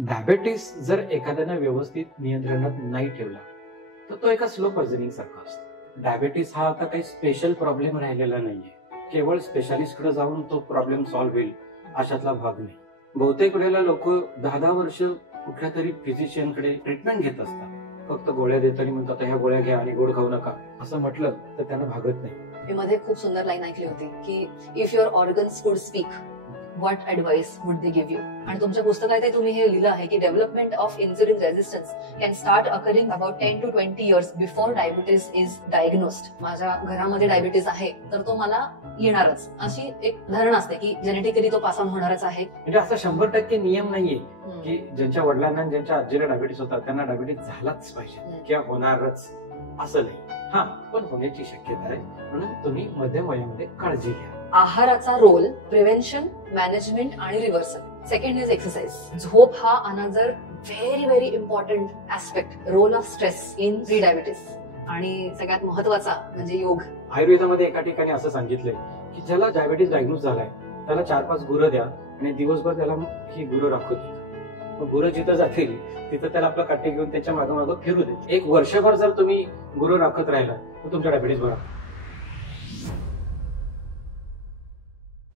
Diabetes जर एखाद्याने व्यवस्थित नियंत्रणात नाही ठेवला तर तो एका स्लो पॉइझनिंग सारखा असतो. डायबेटीस हा आता काही स्पेशल प्रॉब्लेम राहिलेला नाहीये. केवळ स्पेशालिस्ट कडे जाऊन तो प्रॉब्लेम सॉल्व्ह होईल अशातला भाग नाही. बहुतेक वेळेला लोक 10-10 वर्ष कुठल्या तरी फिजिशियन कडे ट्रीटमेंट घेत असतात. फक्त गोळ्या देताना म्हणतात ह्या गोळ्या घ्या आणि गोड खाऊ नका असं म्हटलं तर त्यांना भागत नाही. मी मध्ये खूप सुंदर लाईन ऐकली होती की इफ युअर ऑर्गन्स कुड speak what advice would they give you. आणि तुमच्या पुस्तकात तुम्ही हे लिहिलं आहे की development of insulin resistance can start occurring about 10 to 20 years before diabetes is diagnosed. माझ्या घरामध्ये डायबिटीज आहे तर तो मला येणारच अशी एक धारणा असते की जेनेटिकली तो पास ऑन होणारच आहे. म्हणजे असा 100% नियम नाहीये की ज्यांच्या वडिलांना आणि ज्यांच्या आजीला डायबिटीस होता त्यांना डायबिटीस झालाच पाहिजे किंवा होणारच असं नाही. हा पण होण्याची शक्यता आहे. म्हणून तुम्ही मध्यम वयामध्ये काळजी घ्या. आहाराचा रोल प्रिव्हेन्शन, मॅनेजमेंट आणि रिव्हर्सल. Second is exercise. झोप हा another very important aspect. Role of stress in prediabetes. आणि सगळ्यात महत्वाचा म्हणजे योग. आयुर्वेदामध्ये एका ठिकाणी असं सांगितलंय की ज्याला डायबिटीस डायग्नोज झालाय त्याला 4-5 गुरं द्या आणि दिवसभर त्याला ही गुरं राखू दे. मग गुरं जिथं जातील तिथं त्याला आपला काठी घेऊन त्याच्या मागं फिरू दे. 1 वर्षभर जर तुम्ही गुरं राखत राहिला तर तुमचा डायबिटीस बरा.